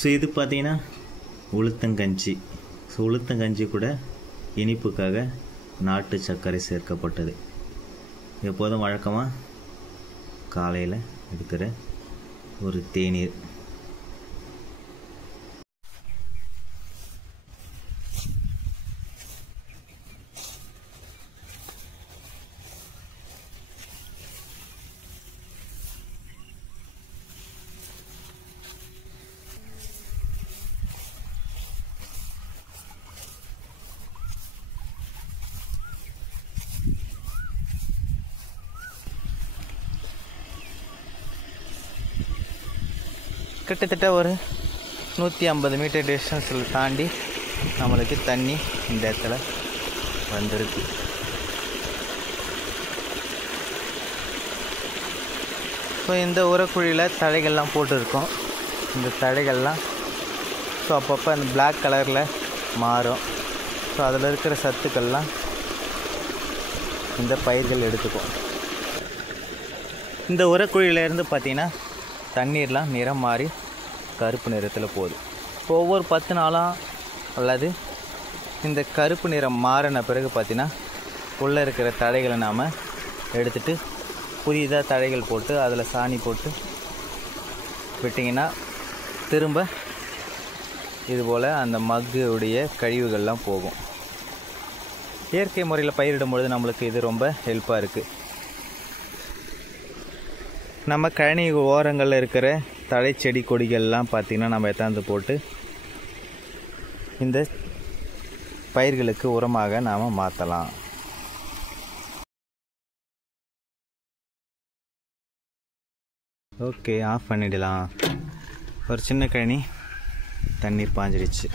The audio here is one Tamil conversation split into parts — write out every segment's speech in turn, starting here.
ஸோ இது பார்த்தீங்கன்னா உளுத்தங்கஞ்சி. ஸோ உளுத்தங்கஞ்சி கூட இனிப்புக்காக நாட்டு சர்க்கரை சேர்க்கப்பட்டது. எப்போதும் வழக்கமாக காலையில் எடுக்கிற ஒரு தேநீர். கிட்டத்தட்ட ஒரு 150 மீட்டர் டிஸ்டன்ஸில் தாண்டி நம்மளுக்கு தண்ணி இந்த இடத்துல வந்துருக்கு. ஸோ இந்த உரக்குழியில் தழைகள்லாம் போட்டுருக்கோம். இந்த தழைகள்லாம் ஸோ அப்பப்போ அந்த பிளாக் கலரில் மாறும். ஸோ அதில் இருக்கிற சத்துக்கள்லாம் இந்த பயிர்கள் எடுத்துக்கும். இந்த உரக்குழியிலேருந்து பார்த்திங்கன்னா தண்ணீர்லாம் நிறம் மாறி கருப்பு நிறத்தில் போகுது. இப்போ ஒவ்வொரு 10 நாளாக அல்லது இந்த கருப்பு நிறம் மாறின பிறகு பார்த்திங்கன்னா உள்ளே இருக்கிற தழைகளை நாம் எடுத்துகிட்டு புதிதாக தழைகள் போட்டு அதில் சாணி போட்டு விட்டிங்கன்னா திரும்ப இதுபோல் அந்த மக்குடைய கழிவுகள்லாம் போகும். இயற்கை முறையில் பயிரிடும்பொழுது நம்மளுக்கு இது ரொம்ப ஹெல்ப்பாக இருக்குது. நம்ம கழனி ஓரங்களில் இருக்கிற தழை செடி கொடிகள்லாம் பார்த்திங்கன்னா நம்ம எத்தாந்து போட்டு இந்த பயிர்களுக்கு உரமாக நாம் மாற்றலாம். ஓகே, ஆஃப் பண்ணிடலாம். ஒரு சின்ன கழனி தண்ணீர் பாஞ்சிடுச்சு.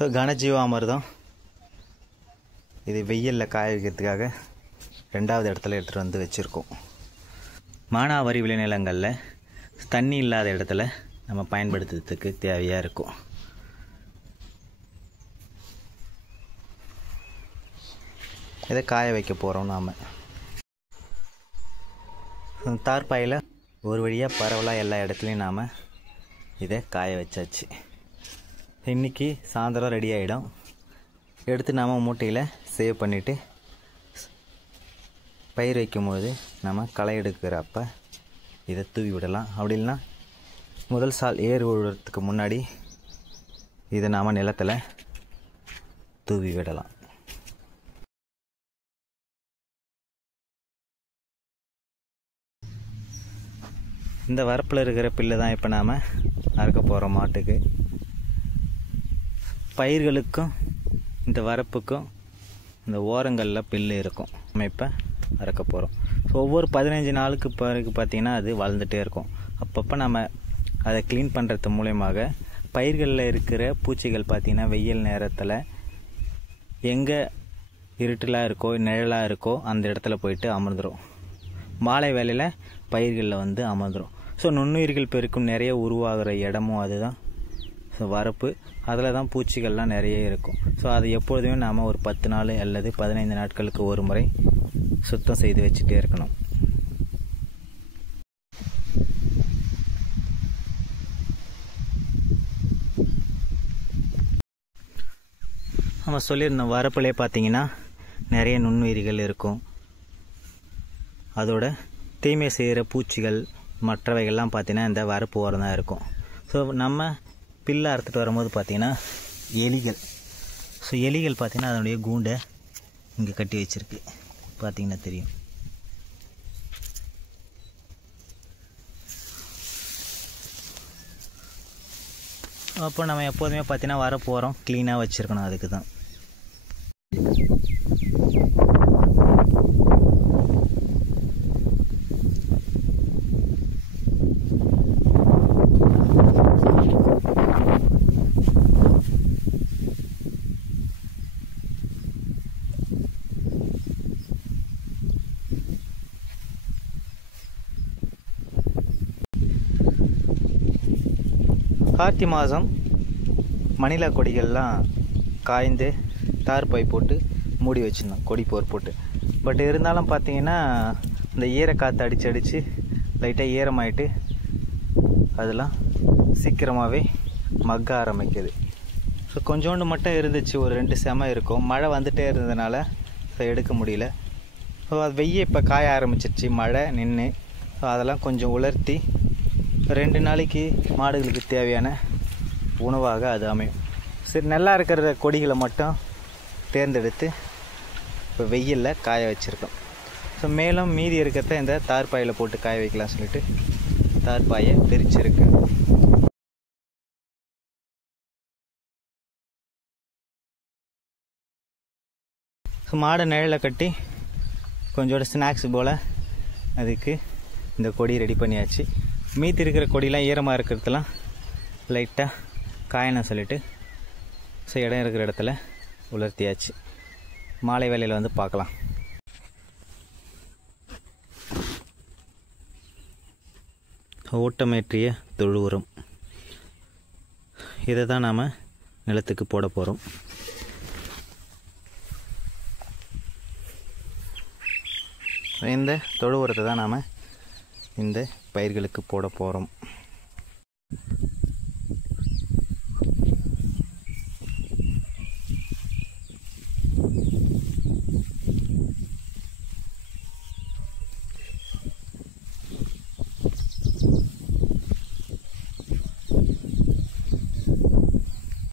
ஸோ கனஜீவாமிர்தம் இது வெயிலில் காய வைக்கிறதுக்காக 2வது இடத்துல எடுத்துகிட்டு வந்து வச்சுருக்கோம். மானாவாரி விளைநிலங்களில் தண்ணி இல்லாத இடத்துல நம்ம பயன்படுத்துறதுக்கு தேவையாக இருக்கும். இதை காய வைக்க போகிறோம். நாம் தார்பாயில் ஒரு வழியாக பரவலாக எல்லா இடத்துலையும் நாம் இதை காய வச்சாச்சு. இன்றைக்கி சாயந்தரம் ரெடி ஆகிடும். எடுத்து நாம் மூட்டையில் சேவ் பண்ணிவிட்டு பயிர் வைக்கும்போது நம்ம களை எடுக்கிறப்ப இதை தூவி விடலாம். அப்படி இல்லைனா முதல் சால் ஏர் விடுறதுக்கு முன்னாடி இதை நாம் நிலத்தில் தூவி விடலாம். இந்த வரப்பில் இருக்கிற பில்லு தான் இப்போ நாம் அறுக்க போகிறோம் மாட்டுக்கு. பயிர்களுக்கும் இந்த வரப்புக்கும் இந்த ஓரங்களில் பில்லு இருக்கும். நம்ம இப்போ அறுக்க போகிறோம். ஸோ ஒவ்வொரு 15 நாளுக்கு பிறகு பார்த்திங்கன்னா அது வளர்ந்துட்டே இருக்கும். அப்பப்போ நம்ம அதை க்ளீன் பண்ணுறது மூலயமாக பயிர்களில் இருக்கிற பூச்சிகள் பார்த்திங்கன்னா வெயில் நேரத்தில் எங்கே இருட்டலாக இருக்கோ நிழலாக இருக்கோ அந்த இடத்துல போயிட்டு அமர்ந்துடும். மாலை வேளையில் பயிர்களில் வந்து அமர்ந்துடும். ஸோ நுண்ணுயிர்கள் பெருக்கும் நிறைய உருவாகிற இடமும் அதுதான். ஸோ வரப்பு அதில் தான் பூச்சிகள்லாம் நிறைய இருக்கும். ஸோ அது எப்பொழுதுமே நாம் ஒரு 10 நாள் அல்லது 15 நாட்களுக்கு ஒரு முறை சுத்தம் செய்து வச்சுட்டே இருக்கணும். நம்ம சொல்லியிருந்தோம் வரப்புலே பார்த்திங்கன்னா நிறைய நுண்ணுயிரிகள் இருக்கும். அதோட தீமை செய்கிற பூச்சிகள் மற்றவைகள்லாம் பார்த்திங்கன்னா இந்த வரப்பு ஓரம் தான் இருக்கும். ஸோ நம்ம பில்லை அறுத்துட்டு வரும்போது பார்த்திங்கன்னா எலிகள். ஸோ எலிகள் பார்த்திங்கன்னா அதனுடைய கூண்டை இங்கே கட்டி வச்சுருக்கு. பார்த்திங்கன்னா தெரியும். அப்போ நம்ம எப்போதுமே பார்த்திங்கன்னா வரப்பு ஓரம் க்ளீனாக வச்சுருக்கணும். அதுக்கு தான் கார்த்திகை மாதம் மணிலா கொடிகள்லாம் காய்ந்து தார்பாய் போட்டு மூடி வச்சிருந்தோம், கொடி போர் போட்டு. பட் இருந்தாலும் பார்த்தீங்கன்னா இந்த ஈரக்காற்று அடித்து லைட்டாக ஈரமாயிட்டு அதெல்லாம் சீக்கிரமாகவே மக்க ஆரம்பிக்குது. ஸோ கொஞ்சோண்டு மட்டும் இருந்துச்சு, ஒரு 2 செம இருக்கும். மழை வந்துகிட்டே இருந்ததுனால ஸோ எடுக்க முடியல. ஸோ அது வெய்ய இப்போ காய ஆரம்பிச்சிருச்சு, மழை நின்று. ஸோ அதெல்லாம் கொஞ்சம் உலர்த்தி 2 நாளைக்கு மாடுகளுக்கு தேவையான உணவாக அது அமையும். சரி, நல்லா இருக்கிற கொடிகளை மட்டும் தேர்ந்தெடுத்து இப்போ வெயிலில் காய வச்சுருக்கோம். ஸோ மேலும் மீதி இருக்கிறத இந்த தார்பாயில் போட்டு காய வைக்கலாம் சொல்லிட்டு தார்பாயை பிரிச்சிருக்கு. ஸோ மாடை நிழலில் கட்டி கொஞ்சோட ஸ்நாக்ஸ் போல் அதுக்கு இந்த கொடி ரெடி பண்ணியாச்சு. மீதி இருக்கிற கொடியெலாம் ஈரமாக இருக்கிறதுலாம் லைட்டாக காயணும் சொல்லிட்டு ஸோ இடம் இருக்கிற இடத்துல உலர்த்தியாச்சு. மாலை வேளையில் வந்து பார்க்கலாம். ஓட்டமேற்றிய தொழு உரம் இதை தான் நாம் நிலத்துக்கு போட போகிறோம். இந்த தொழு உரத்தை தான் நாம் இந்த பயிர்களுக்கு போட போகிறோம்.